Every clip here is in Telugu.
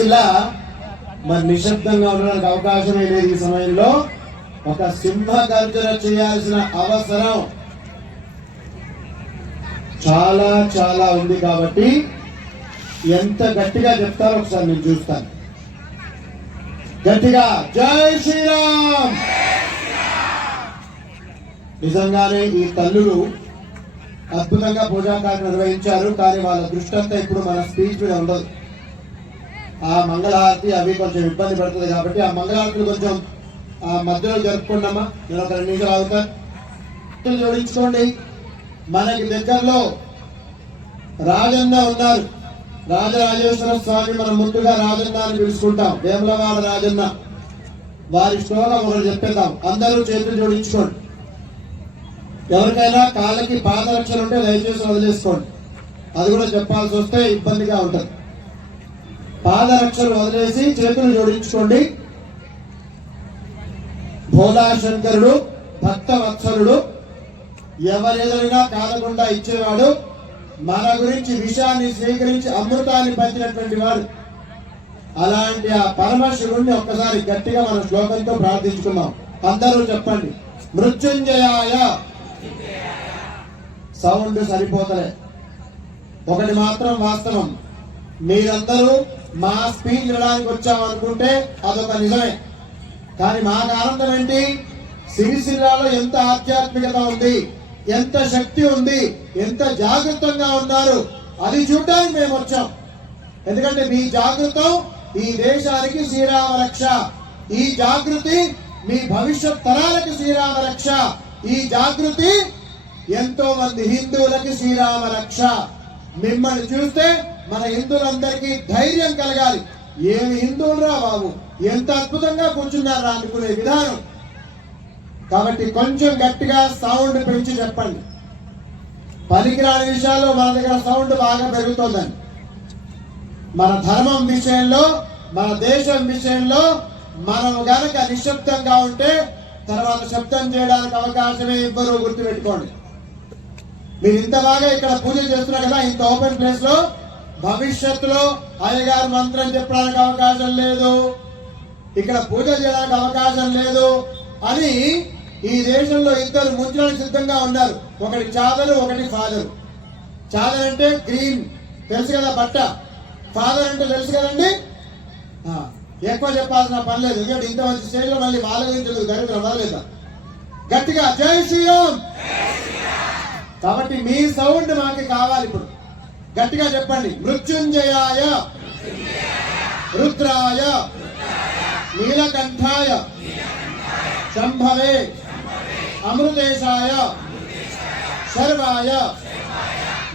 సిరిసిల్ల మరి నిశ్శబ్దంగా ఉండడానికి అవకాశమే లేదు. ఈ సమయంలో ఒక సింహ గర్జన చేయాల్సిన అవసరం చాలా చాలా ఉంది. కాబట్టి ఎంత గట్టిగా చెప్తారో ఒకసారి నేను చూస్తాను. గట్టిగా జై శ్రీరామ్. నిజంగానే ఈ తల్లులు అద్భుతంగా పూజా కార్యం నిర్వహించారు. కానీ వాళ్ళ దృష్టి అంతా ఇప్పుడు మన స్పీచ్ మీద ఉండదు. ఆ మంగళహారతి అవి కొంచెం ఇబ్బంది పడుతుంది కాబట్టి ఆ మంగళహారతులు కొంచెం మధ్యలో జరుపుకున్నామా. నేను ఒక 2 నిమిషాలు ఆగుతాను. జోడించుకోండి. మనకి దగ్గరలో రాజన్న ఉన్నారు. రాజరాజేశ్వర స్వామి మనం ముందుగా రాజన్న అని పిలుచుకుంటాం. వేములవాడ రాజన్న. వారి శ్లోకం ఒకటి చెప్పేద్దాం. అందరూ చేతులు జోడించుకోండి. ఎవరికైనా కాళ్ళకి పాదరక్షలు ఉంటే దయచేసి వదిలేసుకోండి. అది కూడా చెప్పాల్సి వస్తే ఇబ్బందిగా ఉంటుంది. పాదరక్షలు వదిలేసి చేతులు జోడించుకోండి. భోలాశంకరుడు భక్తవత్సలుడు, ఎవరెదురైనా కాలకుండా ఇచ్చేవాడు, మన గురించి విషయాన్ని స్వీకరించి అమృతాన్ని పంచినటువంటి వాడు. అలాంటి ఆ పరమశివుణ్ణి ఒక్కసారి గట్టిగా మన శ్లోకంతో ప్రార్థించుకుందాం. అందరూ చెప్పండి. మృత్యుంజయాయ. సౌండ్ సరిపోతలే. ఒకటి మాత్రం వాస్తవం, మీరందరూ మా స్పీచ్ వినడానికి వచ్చామనుకుంటే అదొక నిజమే. కానీ మాకు ఆనందం ఏంటి? సిరిసిల్లాలో ఎంత ఆధ్యాత్మికత ఉంది, ఎంత శక్తి ఉంది, ఎంత జాగృతంగా ఉన్నారు, అది చూడడానికి మేము వచ్చాం. ఎందుకంటే మీ జాగృతం ఈ దేశానికి శ్రీరామ రక్ష. ఈ జాగృతి మీ భవిష్యత్ తరాలకు శ్రీరామ రక్ష. ఈ జాగృతి ఎంతో మంది హిందువులకి శ్రీరామ రక్ష. మిమ్మల్ని చూస్తే మన హిందువులందరికీ ధైర్యం కలగాలి. ఏమి హిందువులురా బాబు, ఎంత అద్భుతంగా కూర్చున్నారా అనుకునే విధానం. కాబట్టి కొంచెం గట్టిగా సౌండ్ పెంచి చెప్పండి. పనికిరాని విషయాల్లో మన దగ్గర సౌండ్ బాగా పెరుగుతోందని. మన ధర్మం విషయంలో, మన దేశం విషయంలో మనం గనక నిశ్శబ్దంగా ఉంటే తర్వాత శబ్దం చేయడానికి అవకాశమే ఇవ్వరు. గుర్తుపెట్టుకోండి. మీరు ఇంత బాగా ఇక్కడ పూజ చేస్తున్నారు కదా, ఇంత ఓపెన్ ప్లేస్ లో భవిష్యత్తులో అయ్యగారు మంత్రం చెప్పడానికి అవకాశం లేదు, ఇక్కడ పూజ చేయడానికి అవకాశం లేదు అని ఈ దేశంలో ఇద్దరు ముంచడానికి సిద్ధంగా ఉన్నారు. ఒకటి చాదరు, ఒకటి ఫాదరు. చాదర్ అంటే గ్రీన్ తెలుసు కదా, బట్ట. ఫాదర్ అంటే తెలుసు కదండి. ఎక్కువ చెప్పాల్సిన పని లేదు. ఎందుకంటే ఇంత మంచి స్టేజ్ లో మళ్ళీ వాళ్ళ గురించి దరిద్రం వదలేదా. గట్టిగా జై శ్రీరామ్. కాబట్టి మీ సౌండ్ మాకు కావాలి. ఇప్పుడు గట్టిగా చెప్పండి. మృత్యుంజయాయ, రుద్రాయ, నీలకంఠాయ, శంభవే, అమృతేశాయ, శర్వాయ,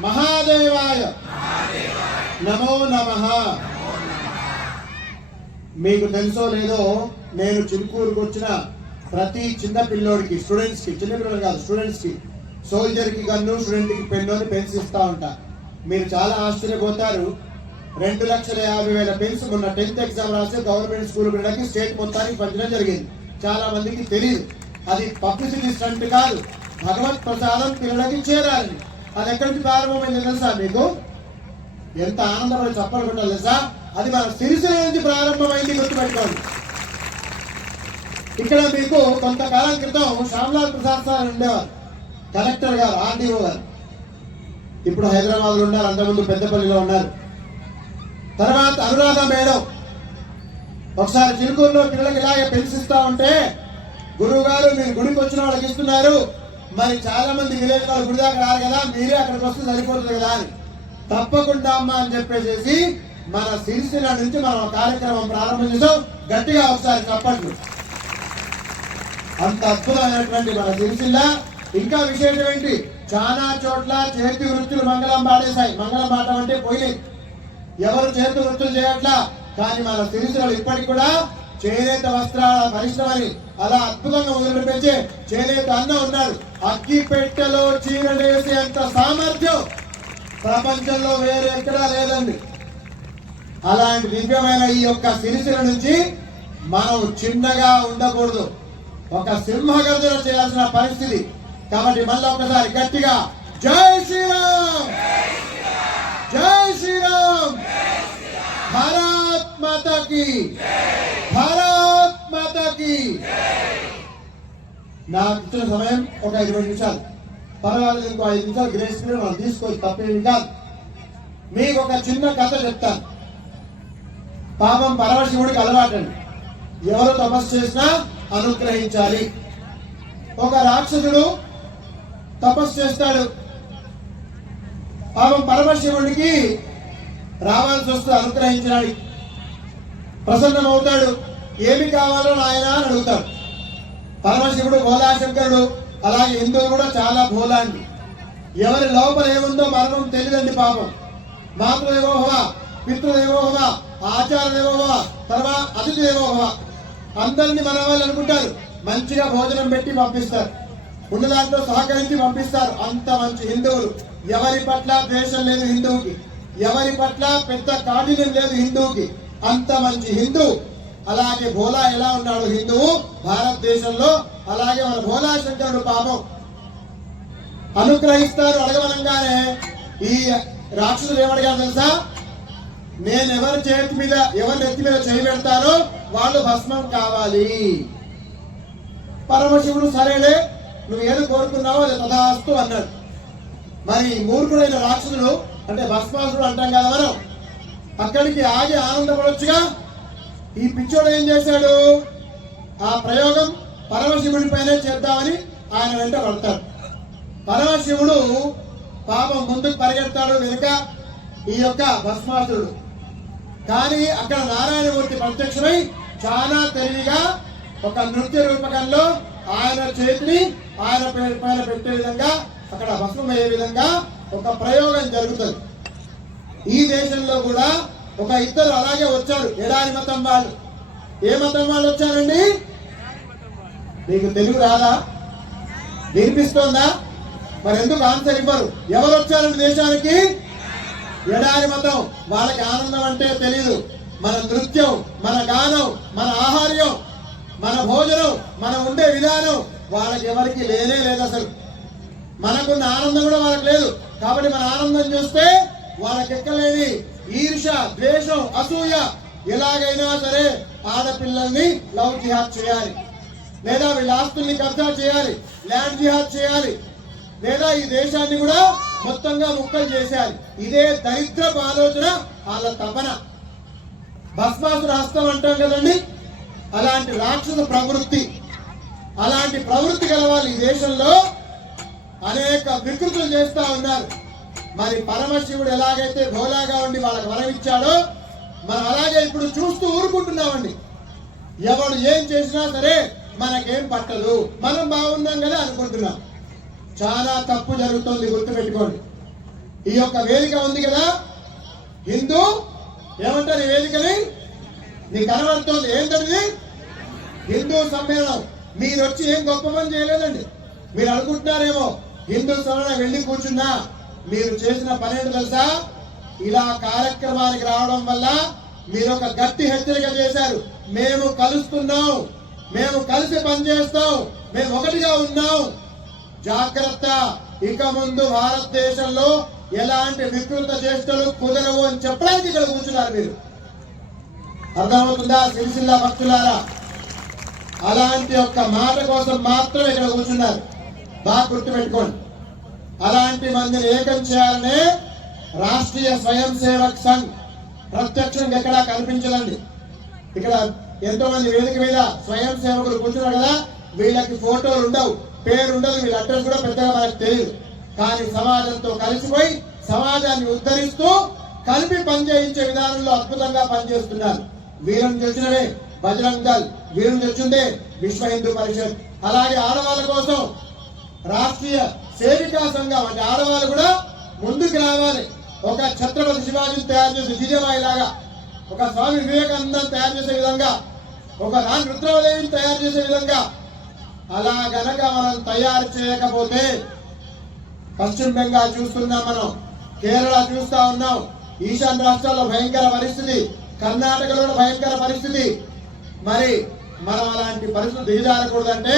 మహాదేవాయ నమో నమః. మీకు తెలుసో లేదో, నేను చిలుకూరుకు వచ్చిన ప్రతి చిన్న పిల్లోడికి, స్టూడెంట్స్ కి, చిన్న పిల్లలు కాదు స్టూడెంట్స్ కి, సోల్జర్ కి గన్ను, స్టూడెంట్ కి పెన్ను అని పెన్స్ ఇస్తా ఉంటా. మీరు చాలా ఆశ్చర్యపోతారు. 2,50,000 పెన్స్ మొన్న 10th ఎగ్జామ్ రాసి గవర్నమెంట్ స్కూల్ పిల్లలకి స్టేట్ మొత్తానికి పంచడం జరిగింది. చాలా మందికి తెలియదు. అది పబ్లిసిటీ స్టంట్ కాదు, భగవత్ ప్రసాదం పిల్లలకి చేరాలని. అది ఎక్కడి నుంచి ప్రారంభమైంది తెలుసా మీకు? ఎంత ఆనందపడి చప్పలు కొట్టాలి తెలుసా? అది మన సిరిసిల్ల నుంచి ప్రారంభమైంది. గుర్తుపెట్టుకోండి. ఇక్కడ మీకు కొంతకాలం క్రితం శ్యామలాల్ ప్రసాద్ సార్ ఉండేవారు, కలెక్టర్ గారు, ఆర్డీఓ గారు. ఇప్పుడు హైదరాబాద్ లో ఉన్నారు, అంతకుముందు పెద్దపల్లిలో ఉన్నారు. తర్వాత అనురాధ మేడం ఒకసారి చిలుకూరులో పిల్లలకి ఇలాగే పెన్సిస్తా ఉంటే, గురువు గారు మీరు గుడికి వచ్చిన వాళ్ళకి ఇస్తున్నారు, మరి చాలా మంది విలేజ్ వాళ్ళు గుడి దాకా రారు కదా, మీరే అక్కడికి వస్తే సరిపోతుంది కదా అని. తప్పకుండా అమ్మా అని చెప్పేసి మన సిరిసిల్ల నుంచి మనం కార్యక్రమం ప్రారంభం చేసాం. గట్టిగా ఒకసారి చెప్పండి. అంత అద్భుతమైనటువంటి మన సిరిసిల్ల. ఇంకా విశేషం ఏంటి? చాలా చోట్ల చేతి వృత్తులు మంగళం పాడేశాయి. మంగళం పాడటం అంటే పోయినాయి, ఎవరు చేతి వృత్తులు చేయట్లా. కానీ మన సిరిసిల్ల ఇప్పటికి కూడా చేనేత వస్త్రాల పరిశ్రమని అలా అద్భుతంగా మొదలుపెట్టే చేనేత అన్న ఉన్నాడు. అగ్గి పెట్టెలో చీరలేసి అంత సామర్థ్యం ప్రపంచంలో వేరే ఎక్కడా లేదండి. అలాంటి దివ్యమైన ఈ యొక్క సిరిసిల్ల నుంచి మనం చిన్నగా ఉండకూడదు, ఒక సింహగర్జన చేయాల్సిన పరిస్థితి. కాబట్టి మళ్ళీ ఒకసారి గట్టిగా జై శ్రీరామ్, జై శ్రీరామ్, భారత్ మాతా కీ, భారత్ మాతా కీ. నాకు ఇచ్చిన సమయం ఒక 20 నిమిషాలు, పర్వాలేదు, ఇంకో 5 నిమిషాలు గ్రేస్ పీరియడ్ మనం తీసుకోవచ్చు, తప్పేమి కాదు. మీకు ఒక చిన్న కథ చెప్తాను. పాపం పరమశివుడికి అలవాటండి, ఎవరు తపస్సు చేసినా అనుగ్రహించాలి. ఒక రాక్షసుడు తపస్సు చేస్తాడు, పాపం పరమశివుడికి రావాల్సి వస్తే అనుగ్రహించడానికి ప్రసన్నమవుతాడు. ఏమి కావాలో నాయన అని అడుగుతాడు. పరమశివుడు భోలాశంకరుడు, అలాగే హిందువులు కూడా చాలా భోలా అండి. ఎవరి లోపల ఏముందో మర్మం తెలియదండి. పాపం మాతృదేవోభవ, పితృదేవోభవ, ఆచారదేవోభవ, తర్వాత అతిథిదేవోభవ, అందరినీ మన వాళ్ళు అనుకుంటారు. మంచిగా భోజనం పెట్టి పంపిస్తారు, ఉన్న దాంట్లో సహకరించి పంపిస్తారు. అంత మంచి హిందువులు. ఎవరి పట్ల ద్వేషం లేదు హిందువుకి, ఎవరి పట్ల పెద్ద కాఠిన్యం లేదు హిందువుకి. అంత మంచి హిందూ. అలాగే భోలా ఎలా ఉన్నాడు హిందువు భారతదేశంలో, అలాగే మన భోలా శంకరుడు పాపం అనుగ్రహిస్తారు. అడగమనగానే ఈ రాక్షసులు ఏమడిగారు తెలుసా? నేను ఎవరి చేతి మీద, ఎవరి నెత్తి మీద చేయి పెడతానో వాళ్ళు భస్మం కావాలి. పరమశివుడు సరేలే, నువ్వు ఏదో కోరుకున్నావో అది తదాస్తు అన్నాడు. మరి మూర్ఖుడైన రాక్షసుడు, అంటే భస్మాసుడు అంటాం కదా మనం, అక్కడికి ఆగి ఆనందపడొచ్చుగా. ఈ పిచ్చోడు ఏం చేశాడు? ఆ ప్రయోగం పరమశివుడి పైనే చేద్దామని ఆయన వెంట పడతాడు. పరమశివుడు పాపం ముందుకు పరిగెడతాడు, వెనుక ఈ యొక్క భస్మాసుడు. కానీ అక్కడ నారాయణమూర్తి ప్రత్యక్షమై చాలా తెలివిగా ఒక నృత్య రూపకంలో ఆయన చేతిని ఆయన పైన పెట్టే విధంగా, అక్కడ భస్మమయ్యే విధంగా ఒక ప్రయోగం జరుగుతుంది. ఈ దేశంలో కూడా ఒక ఇద్దరు అలాగే వచ్చారు, ఎడారి మతం వాళ్ళు. ఏ మతం వాళ్ళు వచ్చారండి? మీకు తెలుగు రాదా? వినిపిస్తోందా? మరి ఎందుకు ఆన్సర్ ఇవ్వరు? ఎవరు వచ్చారండి దేశానికి? ఎడారి మతం. వాళ్ళకి ఆనందం అంటే తెలీదు. మన నృత్యం, మన గానం, మన ఆహార్యం, మన భోజనం, మన ఉండే విధానం వాళ్ళకి ఎవరికి లేనే లేదు అసలు. మనకున్న ఆనందం కూడా వాళ్ళకి లేదు. కాబట్టి మన ఆనందం చూస్తే వాళ్ళకి ఎక్కలేని ఈర్ష, ద్వేషం, అసూయ. ఎలాగైనా సరే ఆడపిల్లల్ని లవ్ జిహాద్ చేయాలి, లేదా వీళ్ళ ఆస్తుల్ని కబ్జా చేయాలి, ల్యాండ్ జిహాద్ చేయాలి, లేదా ఈ దేశాన్ని కూడా మొత్తంగా ముక్కలు చేసేయాలి. ఇదే దరిద్రపు ఆలోచన, వాళ్ళ తపన. భస్మాసుర హస్తం అంటాం కదండి, అలాంటి రాక్షస ప్రవృత్తి, అలాంటి ప్రవృత్తి గల వాళ్ళు ఈ దేశంలో అనేక వికృతులు చేస్తా ఉన్నారు. మరి పరమశివుడు ఎలాగైతే భోలాగా ఉండి వాళ్ళకి వరం ఇచ్చాడో, మనం అలాగే ఇప్పుడు చూస్తూ ఊరుకుంటున్నామండి. ఎవడు ఏం చేసినా సరే మనకేం పట్టదు, మనం బాగున్నాం కదా అనుకుంటున్నాం. చాలా తప్పు జరుగుతుంది, గుర్తుపెట్టుకోండి. ఈ యొక్క వేదిక ఉంది కదా, హిందూ ఏమంటారు ఈ వేదికని? నీకు కనబడుతోంది ఏంటది? హిందూ సమ్మేళనం. మీరు వచ్చి ఏం గొప్ప పని చేయలేదండి. మీరు అనుకుంటున్నారేమో హిందూ సమ్మేళనం వెళ్ళి కూర్చున్నా. మీరు చేసిన పని ఏంటో తెలుసా? ఇలా కార్యక్రమానికి రావడం వల్ల మీరు ఒక గట్టి హెచ్చరిక చేశారు. మేము కలుస్తున్నాం, మేము కలిసి పనిచేస్తాం, మేము ఒకటిగా ఉన్నాం, జాగ్రత్త. ఇక ముందు భారతదేశంలో ఎలాంటి వికృత చేష్టలు కుదరవు అని చెప్పడానికి ఇక్కడ కూర్చున్నారు మీరు. అర్థమవుతుందా సిరిసిల్ల భక్తులారా? అలాంటి ఒక్క మాట కోసం మాత్రం ఇక్కడ కూర్చున్నారు. బాగా గుర్తుపెట్టుకోండి. అలాంటి మందిని ఏకం చేయాలనే రాష్ట్రీయ స్వయం సేవక్ సంఘ్ ప్రత్యక్షంగా ఎక్కడా కనిపించదండి. ఇక్కడ ఎంతో మంది వేదిక మీద స్వయం సేవకులు కూర్చున్నారు కదా, వీళ్ళకి ఫోటోలు ఉండవు, పేరు ఉండదు, వీళ్ళ అడ్రస్ కూడా పెద్దగా మనకు తెలియదు. కానీ సమాజంతో కలిసిపోయి సమాజాన్ని ఉద్ధరిస్తూ కలిపి పనిచేయించే విధానంలో అద్భుతంగా పనిచేస్తున్నారు. వీరం వచ్చినవే బజరంగ్ దళ్, వీరం వచ్చిందే విశ్వ హిందూ పరిషత్. అలాగే ఆడవాళ్ళ కోసం రాష్ట్రీయ సేవికా సంఘం, అంటే ఆడవాళ్ళు కూడా ముందుకు రావాలి. ఒక ఛత్రపతి శివాజీని తయారు చేసే విజయవాయి లాగా, ఒక స్వామి వివేకానందాన్ని తయారు చేసే విధంగా, ఒక రాణి రుద్రమదేవిని తయారు చేసే విధంగా. అలా గనక మనం తయారు చేయకపోతే, పశ్చిమ బెంగాల్ చూస్తున్నాం, మనం కేరళ చూస్తా ఉన్నాం, ఈశాన్య రాష్ట్రాల్లో భయంకర పరిస్థితి, కర్ణాటకలో భయంకర పరిస్థితి. మరి మనం అలాంటి పరిస్థితి దిగజారకూడదంటే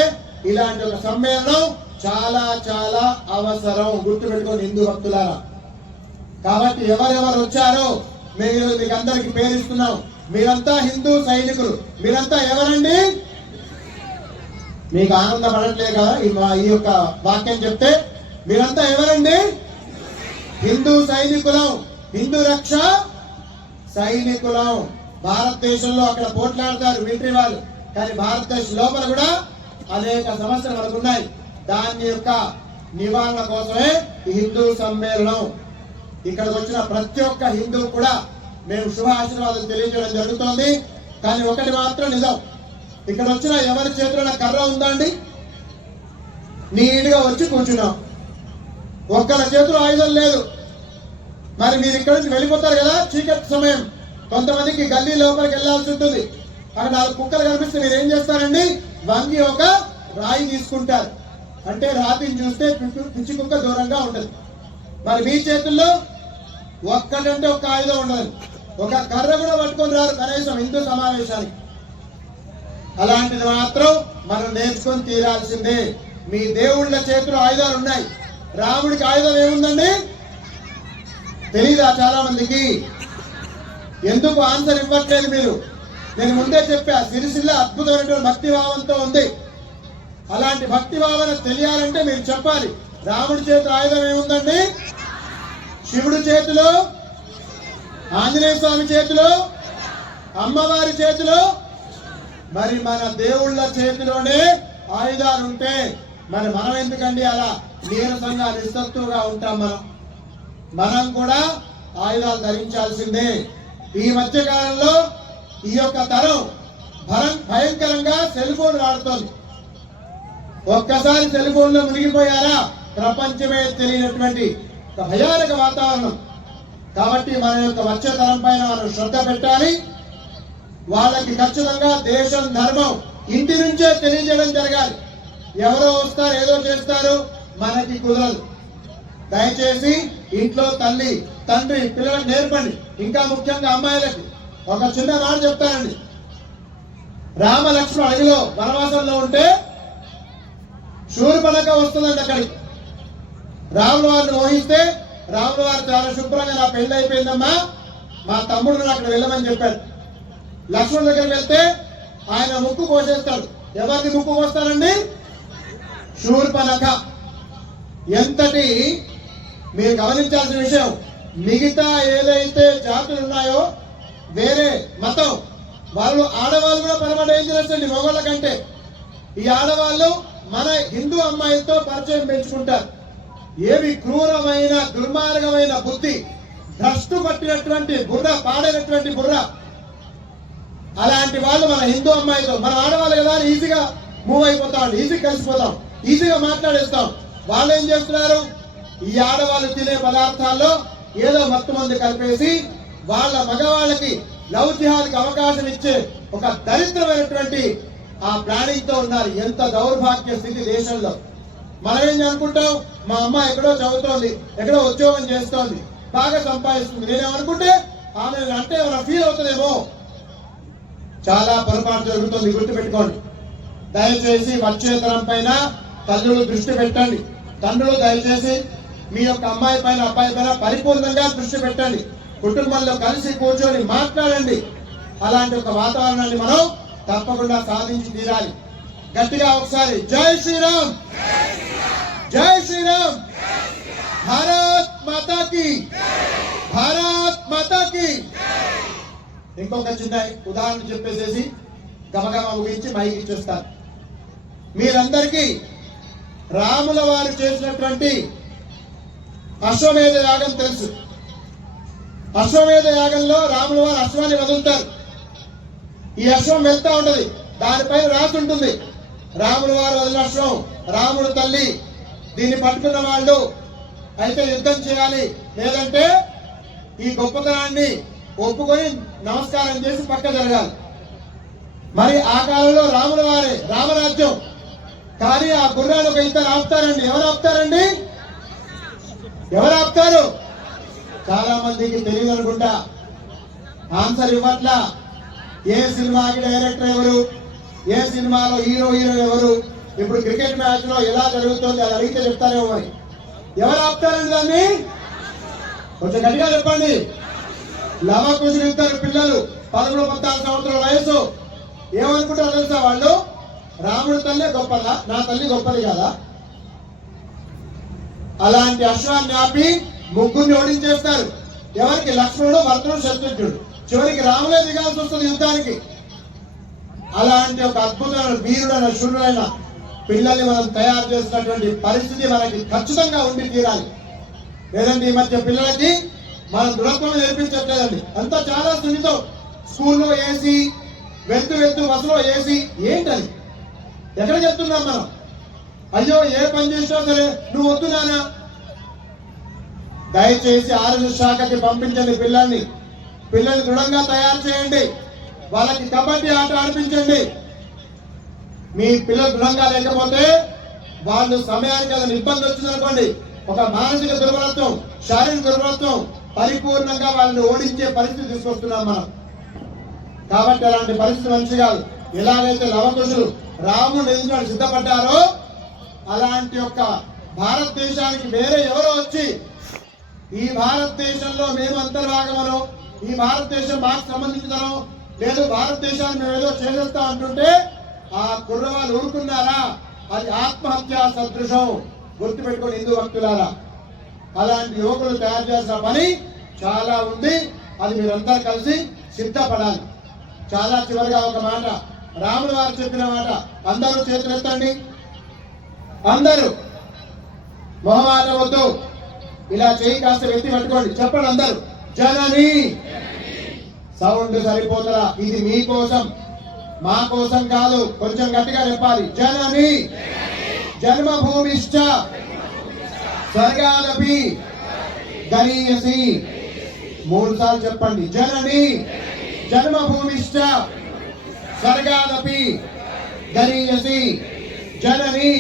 ఇలాంటి ఒక సమ్మేళనం చాలా చాలా అవసరం. గుర్తుపెట్టుకోండి హిందూ భక్తులారా. కాబట్టి ఎవరెవరు వచ్చారో మేము మీకు అందరికి పేరిస్తున్నాం. మీరంతా హిందూ సైనికులు. మీరంతా ఎవరండి? మీకు ఆనందపడట్లేదు కదా ఈ యొక్క వాక్యం చెప్తే? మీరంతా ఎవరండి? హిందూ సైనికులం, హిందూ రక్ష సైనికులం. భారతదేశంలో అక్కడ పోట్లాడతారు మిలిటరీ వాళ్ళు, కానీ భారతదేశం లోపల కూడా అనేక సమస్యలు మనకు ఉన్నాయి. దాని యొక్క నివారణ కోసమే ఈ హిందూ సమ్మేళనం. ఇక్కడికి వచ్చిన ప్రతి ఒక్క హిందూ కూడా మేము శుభ ఆశీర్వాదాలు తెలియజేయడం జరుగుతోంది. కానీ ఒకటి మాత్రం నిజం, ఇక్కడ వచ్చిన ఎవరి చేతిలో కర్ర ఉందా అండి? నీట్గా వచ్చి కూర్చున్నాం, ఒక్కళ్ళ చేతిలో ఆయుధం లేదు. మరి మీరు ఇక్కడ నుంచి వెళ్ళిపోతారు కదా చీకటి సమయం, కొంతమందికి గల్లీ లోపలికి వెళ్లాల్సి ఉంటుంది. అక్కడ 4 కుక్కలు కనిపిస్తే మీరు ఏం చేస్తారండి? వంగి ఒక రాయి తీసుకుంటారు. అంటే రాతిని చూస్తే పిచ్చి కుక్క దూరంగా ఉంటుంది. మరి మీ చేతుల్లో ఒక్కటంటే ఒక్క ఆయుధం ఉండదు, ఒక కర్ర కూడా పట్టుకొని రారు కనీసం హిందూ సమావేశానికి. అలాంటిది మాత్రం మనం నేర్చుకొని తీరాల్సిందే. మీ దేవుళ్ళ చేతిలో ఆయుధాలు ఉన్నాయి, రాముడికి ఆయుధం ఏముందండి? తెలీదా చాలా మందికి? ఎందుకు ఆన్సర్ ఇవ్వట్లేదు మీరు? నేను ముందే చెప్పా, సిరిసిల్ల అద్భుతమైనటువంటి భక్తి భావంతో ఉంది. అలాంటి భక్తి భావన తెలియాలంటే మీరు చెప్పాలి. రాముడి చేతిలో ఆయుధం ఏముందండి? శివుడి చేతిలో, ఆంజనేయ స్వామి చేతిలో, అమ్మవారి చేతిలో, మరి మన దేవుళ్ళ చేతిలోనే ఆయుధాలు ఉంటే మరి మనం ఎందుకండి అలా నీరసంగా నిస్సత్తుగా ఉంటాం? మనం కూడా ఆయుధాలు ధరించాల్సిందే. ఈ మధ్య కాలంలో ఈ యొక్క తరం భయంకరంగా సెల్ ఫోన్ వాడుతోంది. ఒక్కసారి సెల్ ఫోన్ లో మునిగిపోయారా ప్రపంచమే తెలియనటువంటి భయానక వాతావరణం. కాబట్టి మన యొక్క వచ్చే తరం పైన మనం శ్రద్ధ పెట్టాలి. వాళ్ళకి ఖచ్చితంగా దేశం, ధర్మం ఇంటి నుంచే తెలియజేయడం జరగాలి. ఎవరో వస్తారు ఏదో చేస్తారు, మనకి కుదరదు. దయచేసి ఇంట్లో తల్లి, తండ్రి పిల్లలకు నేర్పండి. ఇంకా ముఖ్యంగా అమ్మాయిలకు ఒక చిన్న మాట చెప్తానండి. రామ లక్ష్మణ అడవిలో వనవాసంలో ఉంటే శూర్పణఖ వస్తుందండి అక్కడికి. రాముల వారిని మోహిస్తే రాముల వారు చాలా శుభ్రంగా నా పెళ్లి అయిపోయిందమ్మా, మా తమ్ముడు అక్కడ వెళ్ళమని చెప్పాడు. లక్ష్మణుడి దగ్గరికి వెళ్తే ఆయన ముక్కు కోసేస్తాడు. ఎవరిని ముక్కు కోస్తారండి? శూర్పణఖ. ఎంతటి మీరు గమనించాల్సిన విషయం, మిగతా ఏదైతే జాతులు ఉన్నాయో వేరే మతం వాళ్ళు, ఆడవాళ్ళు కూడా పరమ డేంజరస్ అండి మగవాళ్ళ కంటే. ఈ ఆడవాళ్ళు మన హిందూ అమ్మాయిలతో పరిచయం పెంచుకుంటారు. ఏమి క్రూరమైన దుర్మార్గమైన బుద్ధి, భ్రష్టు పట్టినటువంటి బుర్ర, పాడైనటువంటి బుర్ర. అలాంటి వాళ్ళు మన హిందూ అమ్మాయితో, మన ఆడవాళ్ళు కదా ఈజీగా మూవ్ అయిపోతాం, ఈజీగా కలిసిపోతాం, ఈజీగా మాట్లాడేస్తాం. వాళ్ళు ఏం చేస్తున్నారు? ఈ ఆడవాళ్ళు తినే పదార్థాల్లో ఏదో మత్తు మంది కలిపేసి వాళ్ళ మగవాళ్ళకి లవ్ జిహాద్కి అవకాశం ఇచ్చే ఒక దరిద్రమైనటువంటి ఆ ప్లానింగ్ తో ఉన్నారు. ఎంత దౌర్భాగ్య స్థితి దేశంలో. మనం ఏం అనుకుంటాం? మా అమ్మ ఎక్కడో చదువుతోంది, ఎక్కడో ఉద్యోగం చేస్తోంది, బాగా సంపాదిస్తుంది, నేనేమనుకుంటే ఆమె అంటే ఏమైనా ఫీల్ అవుతుందేమో. చాలా పొరపాటు జరుగుతుంది, గుర్తుపెట్టుకోండి. దయచేసి వచ్చే తరం పైన తల్లులు దృష్టి పెట్టండి. తండ్రులు దయచేసి మీ యొక్క అమ్మాయి పైన, అబ్బాయి పైన పరిపూర్ణంగా దృష్టి పెట్టండి. కుటుంబంలో కలిసి కూర్చొని మాట్లాడండి. అలాంటి ఒక వాతావరణాన్ని మనం తప్పకుండా సాధించి తీరాలి. గట్టిగా ఒకసారి జై శ్రీరామ్, జై శ్రీరామ్, భారత్ మాతాకి, భారత్ మాతాకి. ఇంకొక చిన్న ఉదాహరణ చెప్పేసేసి గమగమ ముగించి మైకి ఇచ్చేస్తాను. మీరందరికీ రాముల వారు చేసినటువంటి అశ్వమేధ యాగం తెలుసు. అశ్వమేధ యాగంలో రాముల వారు అశ్వాన్ని వదులుతారు. ఈ అశ్వం వెళ్తా ఉంటది, దానిపైన రాసి ఉంటుంది రాముల వారు వదిలిన అశ్వం, రాముడు తల్లి, దీన్ని పట్టుకున్న వాళ్ళు అయితే యుద్ధం చేయాలి, లేదంటే ఈ గొప్పతనాన్ని ఒప్పుకొని నమస్కారం చేసి పక్క జరగాలి. మరి ఆ కాలంలో రాముల వారే రామరాజ్యం. కానీ ఆ గుర్రాలు ఒక ఇద్దరు ఆపుతారండి. ఎవరు ఆపుతారండి? ఎవరు ఆపుతారు? చాలా మందికి తెలియదు అనుకుంటా, ఆన్సర్ ఇవ్వట్లా. ఏ సినిమాకి డైరెక్టర్ ఎవరు, ఏ సినిమాలో హీరో ఎవరు, ఇప్పుడు క్రికెట్ మ్యాచ్ లో ఎలా జరుగుతుంది అది అడిగితే చెప్తారేమో. మరి ఎవరు ఆపుతారండి దాన్ని? కొంచెం గట్టిగా చెప్పండి. లవ కుదిరిద్దరు పిల్లలు 13-14 సంవత్సరాల వయసు. ఏమనుకుంటారో తెలుసా వాళ్ళు? రాముడి తల్లి గొప్పదా, నా తల్లి గొప్పది కదా. అలాంటి అశ్వాన్ని ఆపి ముగ్గురిని ఓడించేస్తారు. ఎవరికి? లక్ష్మణుడు, భరతుడు, శత్రుఘ్నుడు. చివరికి రాములే దిగాల్సి వస్తుంది యుద్ధానికి. అలాంటి ఒక అద్భుతమైన వీరుడైన శూరుడైన పిల్లల్ని మనం తయారు చేసినటువంటి పరిస్థితి మనకి ఖచ్చితంగా ఉండి తీరాలి. లేదంటే ఈ మధ్య పిల్లలకి మనం దృఢత్వం నేర్పించట్లేదండి. అంతా చాలా సున్నితం. స్కూల్లో ఏసీ, వెళ్తూ బస్సులో ఏసీ. ఏంటది? ఎక్కడికి వెళ్తున్నాం మనం? అయ్యో ఏ పని చేసినా సరే నువ్వు వద్దు నానా. దయచేసి ఆరోగ్య శాఖకి పంపించండి పిల్లల్ని దృఢంగా తయారు చేయండి. వాళ్ళకి కబడ్డీ ఆట ఆడిపించండి. మీ పిల్లలు దృఢంగా లేకపోతే వాళ్ళు సమయానికి ఏదైనా ఇబ్బంది వచ్చిందనుకోండి, ఒక మానసిక దుర్బలత్వం, శారీరక దుర్బలత్వం, పరిపూర్ణంగా వాళ్ళని ఓడించే పరిస్థితి తీసుకొస్తున్నాం మనం. కాబట్టి అలాంటి పరిస్థితి మంచి కాదు. ఎలాగైతే లవకుశులు రాముడు ఎదుగుతాడు సిద్ధపడ్డారో, అలాంటి యొక్క భారతదేశానికి వేరే ఎవరో వచ్చి ఈ భారతదేశంలో మేము అంతర్భాగమనో, ఈ భారతదేశం మాకు సంబంధించినో, లేదు భారతదేశాన్ని మేము ఏదో చేసేస్తాం అంటుంటే ఆ కుర్రవాళ్ళు ఊరుకున్నారా? అది ఆత్మహత్యా సదృశం. గుర్తుపెట్టుకోండి హిందూ భక్తులారా. అలాంటి యువకులు తయారు చేసిన పని చాలా ఉంది. అది మీరంతా కలిసి సిద్ధపడాలి. చాలా చివరిగా ఒక మాట, రాముల వారు చెప్పిన మాట. అందరూ చేతులెత్తండి. అందరూ మొహమాట వద్దు. ఇలా చేయి కాస్త ఎత్తి పట్టుకోండి. చెప్పండి అందరూ. జనని. సౌండ్ సరిపోతరా? ఇది మీకోసం, మా కోసం కాదు. కొంచెం గట్టిగా చెప్పాలి. జనని జన్మభూమిశ్చ స్వర్గాదపి గరీయసి. 3 సార్లు చెప్పండి. జనని జన్మభూమిశ్చ స్వర్గాదపి గరీయసి. జనని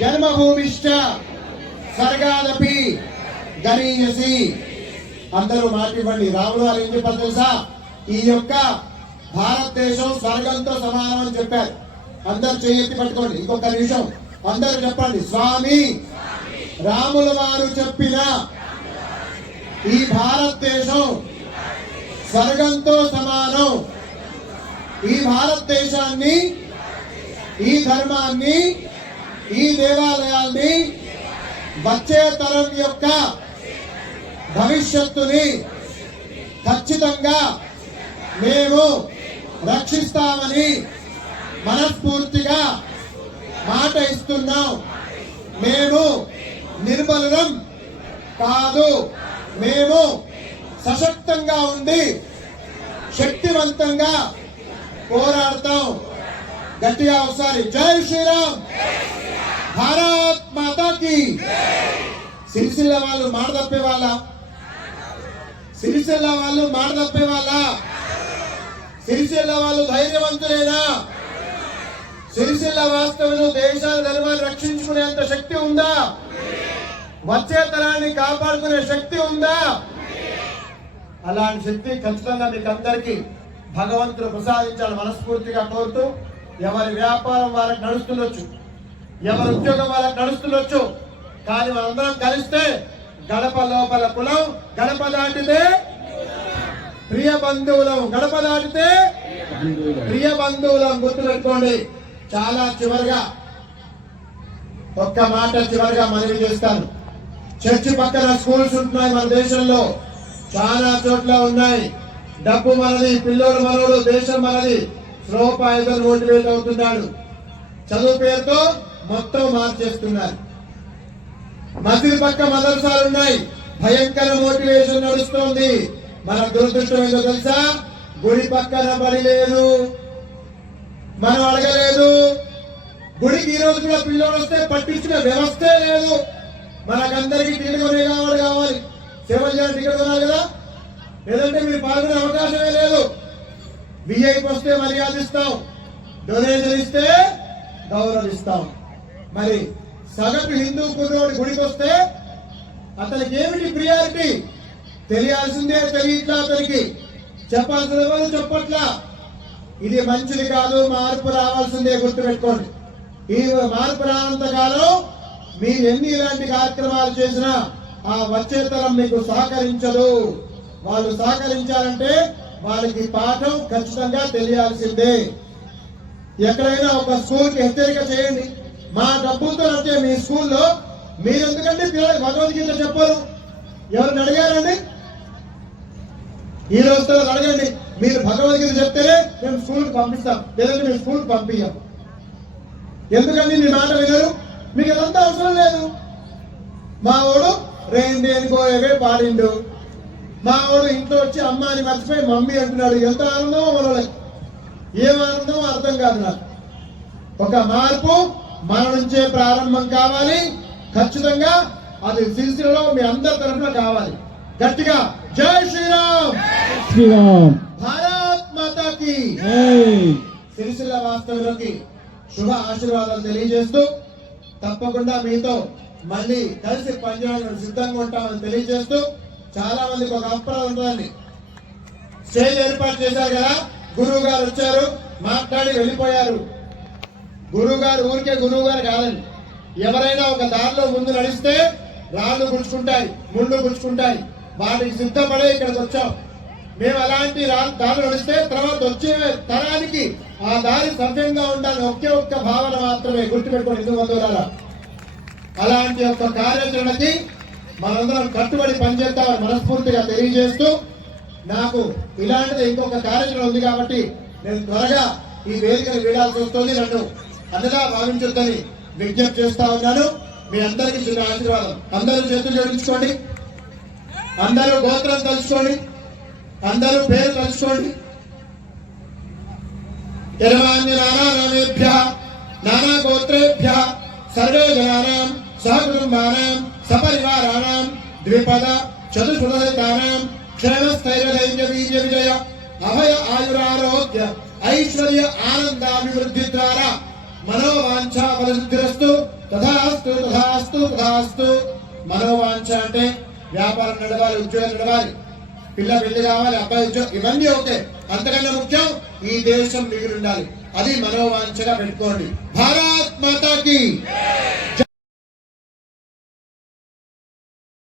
జన్మభూమిశ్చ స్వర్గాదపి గరీయసి. అందరూ మాటివ్వండి. రాములు వారు ఏం చెప్పారు తెలుసా? ఈ యొక్క భారతదేశం స్వర్గంతో సమానం అని చెప్పారు. అందరు చేయెత్తి పట్టుకోండి. ఇంకొక నిమిషం అందరూ చెప్పండి. స్వామి రాముల వారు చెప్పిన ఈ భారతదేశం స్వర్గంతో సమానం. ఈ భారతదేశాన్ని, ఈ ధర్మాన్ని, ఈ దేవాలయాల్ని, వచ్చే తరం యొక్క భవిష్యత్తుని ఖచ్చితంగా మేము రక్షిస్తామని మనస్ఫూర్తిగా మాట ఇస్తున్నాం. మేము నిర్బలం కాదు, మేము సశక్తంగా ఉండి శక్తివంతంగా పోరాడతాం. గట్టిగా ఒకసారి జై శ్రీరామ్, భారత్ మాతాకి. సిరిసిల్ల వాళ్ళు మాట తప్పే వాళ్ళ? సిరిసిల్ల వాళ్ళు మాట తప్పే వాళ్ళ? సిరిసిల్ల వాళ్ళు ధైర్యవంతులేనా? సిరిసిల్ల వాస్తవులు దేశాల ధర్మాన్ని రక్షించుకునేంత శక్తి ఉందా? వచ్చే తరాన్ని కాపాడుకునే శక్తి ఉందా? అలాంటి శక్తి ఖచ్చితంగా మీకు అందరికీ భగవంతుడు ప్రసాదించాలని మనస్ఫూర్తిగా కోరుతూ, ఎవరి వ్యాపారం వాళ్ళకి నడుస్తుండొచ్చు, ఎవరి ఉద్యోగం వాళ్ళకి నడుస్తుండొచ్చు, కానీ మనందరం కలిస్తే గడప లోపల కులం, గడప దాటితే ప్రియ బంధువులం, గడప దాటితే ప్రియ బంధువులం. గుర్తుపెట్టుకోండి. చాలా చివరిగా ఒక్క మాట చివరిగా మనవి చేస్తాను. చర్చి పక్కన స్కూల్స్ ఉంటున్నాయి మన దేశంలో, చాలా చోట్ల ఉన్నాయి. డబ్బు మనది, పిల్లోడు మనోడు, దేశం మనది. రూపాయలు మోటివేట్ అవుతున్నాడు. చదువు పేరుతో మొత్తం మార్చేస్తున్నారు. మసీదు పక్క మదర్సాలు ఉన్నాయి, భయంకర మోటివేషన్ నడుస్తోంది. మన దురదృష్టం ఏంటో తెలుసా? గుడి పక్కన బడి లేదు, మనం అడగలేదు. గుడికి ఈ రోజు కూడా పిల్లలు వస్తే పట్టించుకునే వ్యవస్థే లేదు. మనకందరికీ టికెట్ కొనే కావాలి, సేవలు చేయాలి, టికెట్ కొనాలి కదా. లేదంటే మీరు పాల్గొనే అవకాశమే లేదు. విఐపి వస్తే మర్యాద ఇస్తాం, డొనేషన్ ఇస్తే గౌరవిస్తాం. మరి సగటు హిందూ కుర్రోడి గుడికి వస్తే అతనికి ఏమిటి ప్రియారిటీ తెలియాల్సిందే. తెలియట్లా, అతనికి చెప్పాల్సిన వాళ్ళు చెప్పట్లా. ఇది మంచిది కాదు, మార్పు రావాల్సిందే. గుర్తుపెట్టుకోండి. ఈ మార్పు రానంతకాలం మీరు ఎన్ని ఇలాంటి కార్యక్రమాలు చేసినా ఆ వచ్చే తరం మీకు సహకరించదు. వాళ్ళు సహకరించాలంటే వాళ్ళకి పాఠం ఖచ్చితంగా తెలియాల్సిందే. ఎక్కడైనా ఒక స్కూల్కి హెచ్చరిక చేయండి, మా డబ్బులతో వచ్చే మీ స్కూల్లో మీరు ఎందుకంటే పిల్లలకి భగవద్గీత చెప్పరు? ఎవరిని అడిగారండి? ఈ రోజుతో అడగండి, మీరు భగవద్గీత చెప్తేనే మేము స్కూల్కి పంపిస్తాం, లేదంటే మేము స్కూల్కి పంపించాం. ఎందుకండి మీ మాట వినరు? మీకు ఇదంతా అవసరం లేదు. మా వాడు రేండి అనుకోవే పాడిండు, మా వాడు ఇంట్లో వచ్చి అమ్మ అని మర్చిపోయి మమ్మీ అంటున్నాడు. ఎంత ఆనందమో మనోళ్ళకి, ఏం ఆనందమో అర్థం కాదు నాకు. ఒక మార్పు మన నుంచే ప్రారంభం కావాలి. ఖచ్చితంగా అది సిరిసిల్లలో మీ అందరి తరఫున కావాలి. గట్టిగా జై శ్రీరామ్, శ్రీరామ్, భారత్ మాతాకి. సిరిసిల్ల వాస్తవులకి శుభ ఆశీర్వాదాలు తెలియజేస్తూ తప్పకుండా మీతో మళ్ళీ కలిసి పనిచేయడానికి సిద్ధంగా ఉంటామని తెలియజేస్తూ, చాలా మందికి ఒక అప్రాలు ఉంటుందండి. స్టేజ్ ఏర్పాటు చేశారు కదా, గురువు గారు వచ్చారు, మాట్లాడి వెళ్ళిపోయారు. గురువు గారు ఊరికే గురువు గారు కాదండి. ఎవరైనా ఒక దారిలో ముందు నడిస్తే రాళ్ళు గుచ్చుకుంటాయి, ముళ్ళు గుచ్చుకుంటాయి. వాటికి సిద్ధపడే ఇక్కడికి వచ్చాం. మేము అలాంటి దారి నడిస్తే తర్వాత వచ్చే తరానికి ఆ దారి సవ్యంగా ఉండాలి. ఒకే ఒక్క భావన మాత్రమే గుర్తుపెట్టుకోండి హిందూ బంధువులారా. అలాంటి ఒక కార్యాచరణకి మనందరం కట్టుబడి పనిచేద్దామని మనస్ఫూర్తిగా తెలియజేస్తూ, నాకు ఇలాంటిది ఇంకొక కార్యాచరణ ఉంది కాబట్టి నేను త్వరగా ఈ వేదికను వీడాల్సి వస్తుంది. నన్ను అన్నగా భావించొద్దని విజ్ఞప్తి చేస్తా ఉన్నాను. మీ అందరికీ చిన్న ఆశీర్వాదం. అందరూ చేతులు జోడించుకోండి, అందరూ గోత్రం తలుచుకోండి, అందరూ పేరు తలుచుకోండి. యజమాన్య నానామేభ్య నానా గోత్రేభ్య సర్వే జనానాం సహకుటుంబానాం సపరివారాణాం ద్విపద చతుష్పదానాం క్షేమస్థైర్యధైర్య వీర్య విజయ అభయ ఆయురారోగ్య ఐశ్వర్య ఆనందాభివృద్ధి ద్వారా మనోవాంఛ ఫలసిద్ధిరస్తు. తథాస్తు తథాస్తు తథాస్తు. మనోవాంఛ అంటే వ్యాపారం నడవాలి, ఉద్యోగం నడవాలి, పిల్ల పెళ్లి కావాలి, అబ్బాయి ఉద్యోగం, ఇవన్నీ ఓకే. అంతకన్నా ముఖ్యం ఈ దేశం మిగిలి ఉండాలి. అది మనోవాంఛగా పెట్టుకోండి. భారత్ మాతాకి.